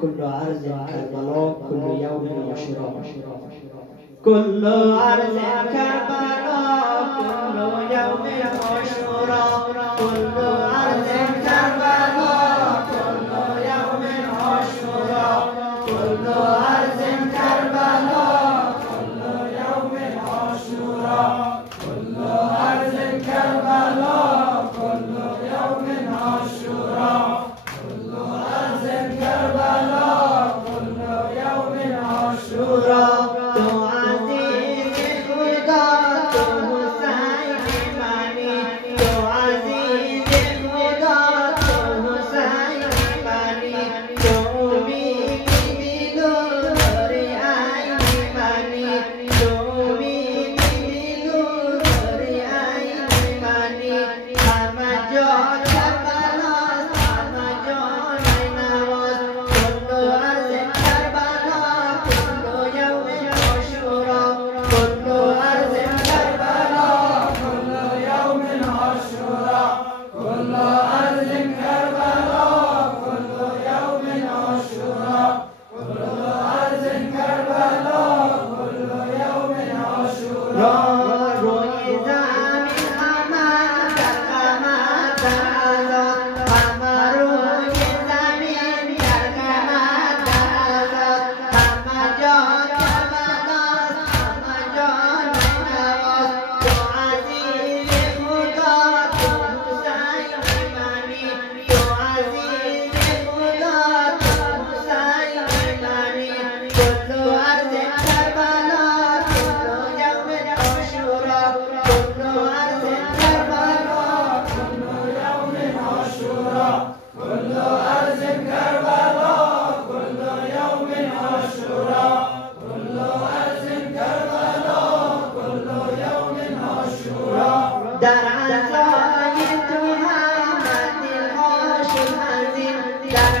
كل عرض كربلاء كل يوم عاشوراء كل عرض كربلاء كل يوم عاشوراء كل عرض كربلاء كل يوم عاشوراء كل عرض كربلاء كل يوم عاشوراء كل عرض كربلاء كل يوم عاشوراء كل عرض كربلاء كل يوم عاشوراء تو عزیز خدا تو حسین منی تو عزیز خدا تو حسین منی تو امیدی دلدار عین منی تو امیدی دلدار عین منی همه جا کربلاست همه جا نینواز کل عرض کربلا کل یوم عاشوراء کل عرض کربلا کل یوم عاشوراء کل عرض کربلا کل یوم عاشوراء کل عرض کربلا کل یوم عاشوراء روی زمین همه در غم در عذاب همه روی زمین در غم در عذاب همه جا کربلاست همه جا نینواز تو عزیز خدا تو حسین منی تو عزیز خدا تو حسین منی کل عرض کربلا کل یوم عاشوراء کل عرض کربلا کل یوم عاشوراء کل عرض کربلا کل یوم عاشوراء کل عرض کربلا کل یوم عاشوراء در عزای تو همه دلها شد حزین در